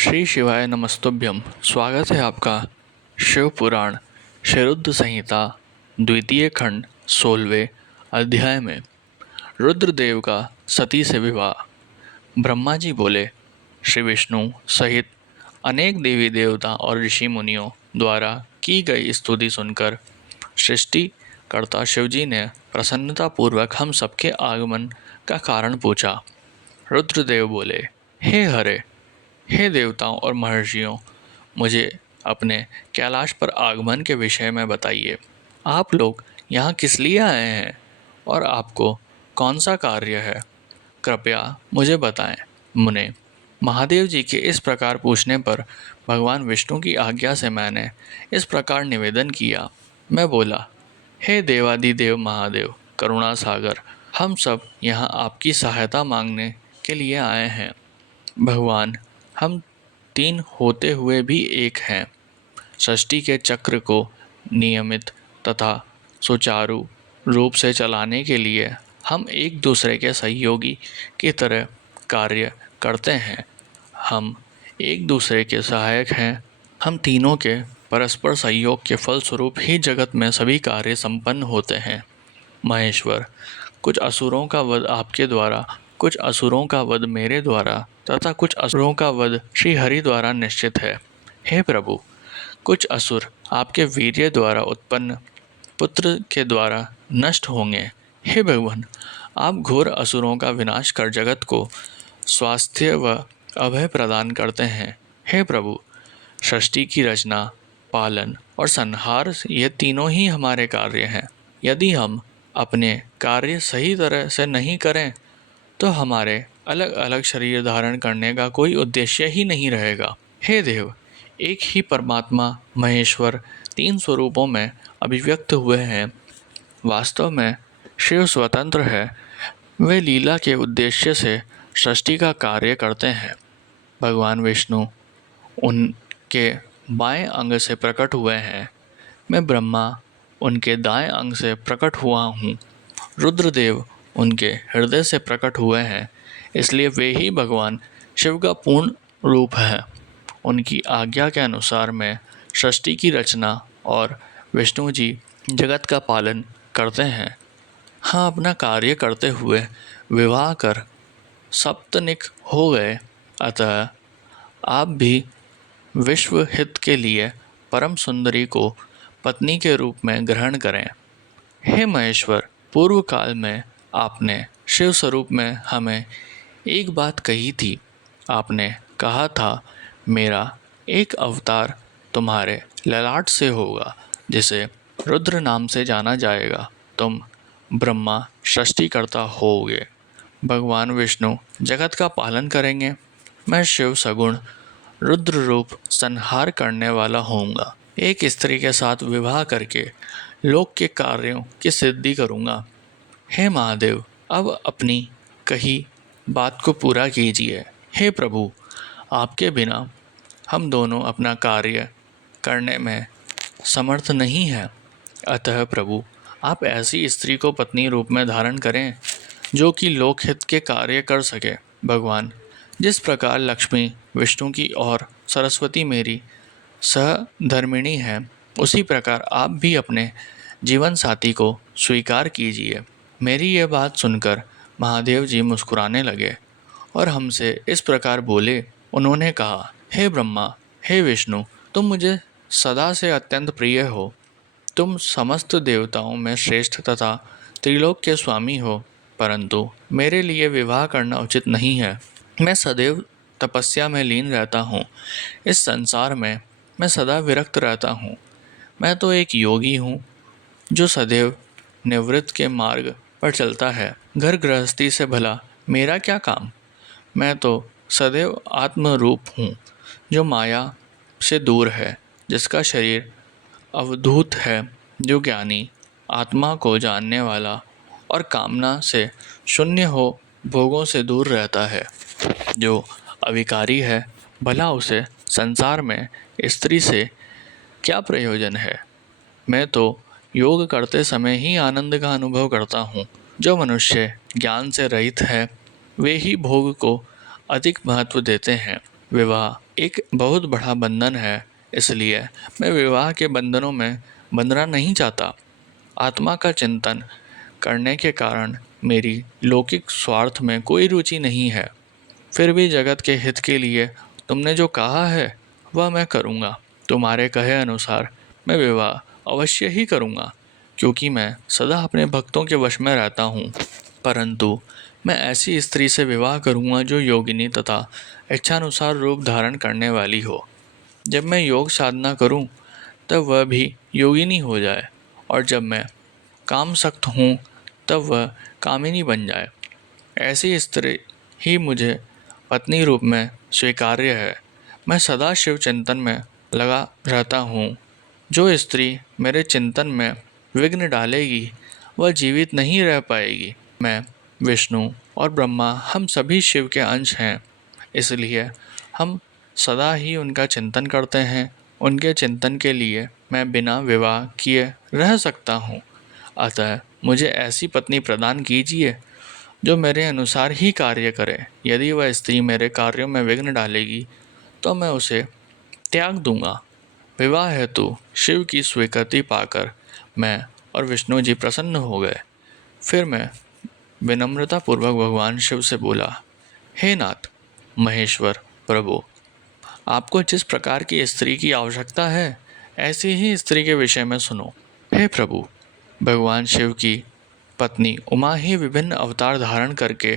श्री शिवाय नमस्तुभ्यम। स्वागत है आपका शिव पुराण शरुद्र संहिता द्वितीय खंड 16वें अध्याय में। रुद्रदेव का सती से विवाह। ब्रह्मा जी बोले, श्री विष्णु सहित अनेक देवी देवता और ऋषि मुनियों द्वारा की गई स्तुति सुनकर सृष्टिकर्ता शिवजी ने प्रसन्नतापूर्वक हम सबके आगमन का कारण पूछा। रुद्रदेव बोले, हे हरे, हे देवताओं और महर्षियों, मुझे अपने कैलाश पर आगमन के विषय में बताइए। आप लोग यहाँ किस लिए आए हैं और आपको कौन सा कार्य है? कृपया मुझे बताएं। मुने, महादेव जी के इस प्रकार पूछने पर भगवान विष्णु की आज्ञा से मैंने इस प्रकार निवेदन किया। मैं बोला, हे देवादिदेव महादेव करुणा सागर, हम सब यहाँ आपकी सहायता मांगने के लिए आए हैं। भगवान, हम तीन होते हुए भी एक हैं। सृष्टि के चक्र को नियमित तथा सुचारू रूप से चलाने के लिए हम एक दूसरे के सहयोगी की तरह कार्य करते हैं। हम एक दूसरे के सहायक हैं। हम तीनों के परस्पर सहयोग के फलस्वरूप ही जगत में सभी कार्य संपन्न होते हैं। महेश्वर, कुछ असुरों का वध आपके द्वारा, कुछ असुरों का वध मेरे द्वारा तथा कुछ असुरों का वध श्री हरि द्वारा निश्चित है। हे प्रभु, कुछ असुर आपके वीर्य द्वारा उत्पन्न पुत्र के द्वारा नष्ट होंगे। हे भगवान, आप घोर असुरों का विनाश कर जगत को स्वास्थ्य व अभय प्रदान करते हैं। हे प्रभु, सृष्टि की रचना, पालन और संहार ये तीनों ही हमारे कार्य हैं। यदि हम अपने कार्य सही तरह से नहीं करें तो हमारे अलग अलग शरीर धारण करने का कोई उद्देश्य ही नहीं रहेगा। हे देव, एक ही परमात्मा महेश्वर तीन स्वरूपों में अभिव्यक्त हुए हैं। वास्तव में शिव स्वतंत्र है। वे लीला के उद्देश्य से सृष्टि का कार्य करते हैं। भगवान विष्णु उनके बाएं अंग से प्रकट हुए हैं। मैं ब्रह्मा उनके दाएं अंग से प्रकट हुआ हूँ। रुद्रदेव उनके हृदय से प्रकट हुए हैं, इसलिए वे ही भगवान शिव का पूर्ण रूप है। उनकी आज्ञा के अनुसार मैं सृष्टि की रचना और विष्णु जी जगत का पालन करते हैं। हाँ, अपना कार्य करते हुए विवाह कर सप्तनिक हो गए, अतः आप भी विश्व हित के लिए परम सुंदरी को पत्नी के रूप में ग्रहण करें। हे महेश्वर, पूर्व काल में आपने शिव स्वरूप में हमें एक बात कही थी। आपने कहा था, मेरा एक अवतार तुम्हारे ललाट से होगा जिसे रुद्र नाम से जाना जाएगा। तुम ब्रह्मा सृष्टिकर्ता होगे। भगवान विष्णु जगत का पालन करेंगे। मैं शिव सगुण रुद्र रूप संहार करने वाला होऊंगा। एक स्त्री के साथ विवाह करके लोक के कार्यों की सिद्धि करूंगा। हे महादेव, अब अपनी कही बात को पूरा कीजिए। हे प्रभु, आपके बिना हम दोनों अपना कार्य करने में समर्थ नहीं हैं। अतः प्रभु, आप ऐसी स्त्री को पत्नी रूप में धारण करें जो कि लोकहित के कार्य कर सके। भगवान, जिस प्रकार लक्ष्मी विष्णु की और सरस्वती मेरी सहधर्मिणी है, उसी प्रकार आप भी अपने जीवन साथी को स्वीकार कीजिए। मेरी यह बात सुनकर महादेव जी मुस्कुराने लगे और हमसे इस प्रकार बोले। उन्होंने कहा, हे ब्रह्मा, हे विष्णु, तुम मुझे सदा से अत्यंत प्रिय हो। तुम समस्त देवताओं में श्रेष्ठ तथा त्रिलोक के स्वामी हो, परंतु मेरे लिए विवाह करना उचित नहीं है। मैं सदैव तपस्या में लीन रहता हूँ। इस संसार में मैं सदा विरक्त रहता हूँ। मैं तो एक योगी हूँ जो सदैव निवृत्त के मार्ग पर चलता है। घर गृहस्थी से भला मेरा क्या काम? मैं तो सदैव आत्मरूप हूँ जो माया से दूर है, जिसका शरीर अवधूत है, जो ज्ञानी, आत्मा को जानने वाला और कामना से शून्य हो भोगों से दूर रहता है, जो अविकारी है। भला उसे संसार में स्त्री से क्या प्रयोजन है? मैं तो योग करते समय ही आनंद का अनुभव करता हूँ। जो मनुष्य ज्ञान से रहित है वे ही भोग को अधिक महत्व देते हैं। विवाह एक बहुत बड़ा बंधन है, इसलिए मैं विवाह के बंधनों में बंधना नहीं चाहता। आत्मा का चिंतन करने के कारण मेरी लौकिक स्वार्थ में कोई रुचि नहीं है। फिर भी जगत के हित के लिए तुमने जो कहा है वह मैं करूँगा। तुम्हारे कहे अनुसार मैं विवाह अवश्य ही करूँगा, क्योंकि मैं सदा अपने भक्तों के वश में रहता हूँ। परंतु मैं ऐसी स्त्री से विवाह करूँगा जो योगिनी तथा इच्छानुसार रूप धारण करने वाली हो। जब मैं योग साधना करूँ तब वह भी योगिनी हो जाए, और जब मैं काम सख्त हूँ तब वह कामिनी बन जाए। ऐसी स्त्री ही मुझे पत्नी रूप में स्वीकार्य है। मैं सदा शिव चिंतन में लगा रहता हूँ। जो स्त्री मेरे चिंतन में विघ्न डालेगी वह जीवित नहीं रह पाएगी। मैं, विष्णु और ब्रह्मा हम सभी शिव के अंश हैं, इसलिए हम सदा ही उनका चिंतन करते हैं। उनके चिंतन के लिए मैं बिना विवाह किए रह सकता हूँ। अतः मुझे ऐसी पत्नी प्रदान कीजिए जो मेरे अनुसार ही कार्य करे। यदि वह स्त्री मेरे कार्यों में विघ्न डालेगी तो मैं उसे त्याग दूंगा। विवाह हेतु शिव की स्वीकृति पाकर मैं और विष्णु जी प्रसन्न हो गए। फिर मैं विनम्रतापूर्वक भगवान शिव से बोला, हे नाथ, महेश्वर, प्रभु, आपको जिस प्रकार की स्त्री की आवश्यकता है ऐसी ही स्त्री के विषय में सुनो। हे प्रभु, भगवान शिव की पत्नी उमा ही विभिन्न अवतार धारण करके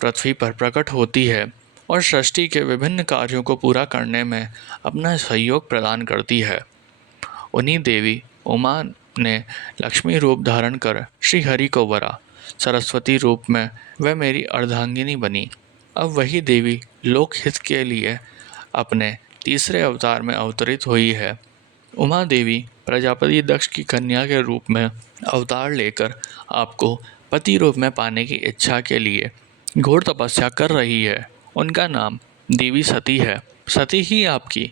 पृथ्वी पर प्रकट होती है और सृष्टि के विभिन्न कार्यों को पूरा करने में अपना सहयोग प्रदान करती है। उन्हीं देवी उमा ने लक्ष्मी रूप धारण कर श्री हरि को वरा। सरस्वती रूप में वह मेरी अर्धांगिनी बनी। अब वही देवी लोकहित के लिए अपने तीसरे अवतार में अवतरित हुई है। उमा देवी प्रजापति दक्ष की कन्या के रूप में अवतार लेकर आपको पति रूप में पाने की इच्छा के लिए घोर तपस्या कर रही है। उनका नाम देवी सती है। सती ही आपकी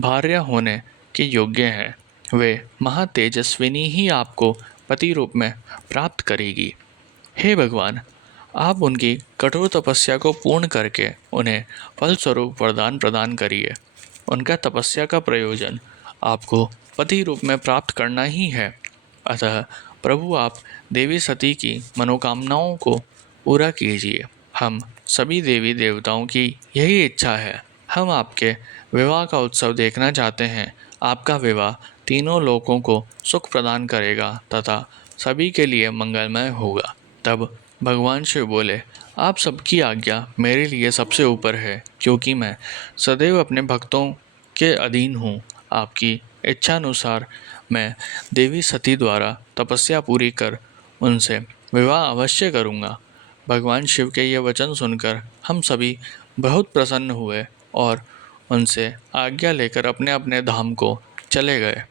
भार्या होने के योग्य हैं। वे महातेजस्विनी ही आपको पति रूप में प्राप्त करेगी। हे भगवान, आप उनकी कठोर तपस्या को पूर्ण करके उन्हें फलस्वरूप वरदान प्रदान करिए। उनका तपस्या का प्रयोजन आपको पति रूप में प्राप्त करना ही है। अतः प्रभु, आप देवी सती की मनोकामनाओं को पूरा कीजिए। हम सभी देवी देवताओं की यही इच्छा है। हम आपके विवाह का उत्सव देखना चाहते हैं। आपका विवाह तीनों लोकों को सुख प्रदान करेगा तथा सभी के लिए मंगलमय होगा। तब भगवान शिव बोले, आप सबकी आज्ञा मेरे लिए सबसे ऊपर है, क्योंकि मैं सदैव अपने भक्तों के अधीन हूँ। आपकी इच्छानुसार मैं देवी सती द्वारा तपस्या पूरी कर उनसे विवाह अवश्य करूँगा। भगवान शिव के ये वचन सुनकर हम सभी बहुत प्रसन्न हुए और उनसे आज्ञा लेकर अपने अपने धाम को चले गए।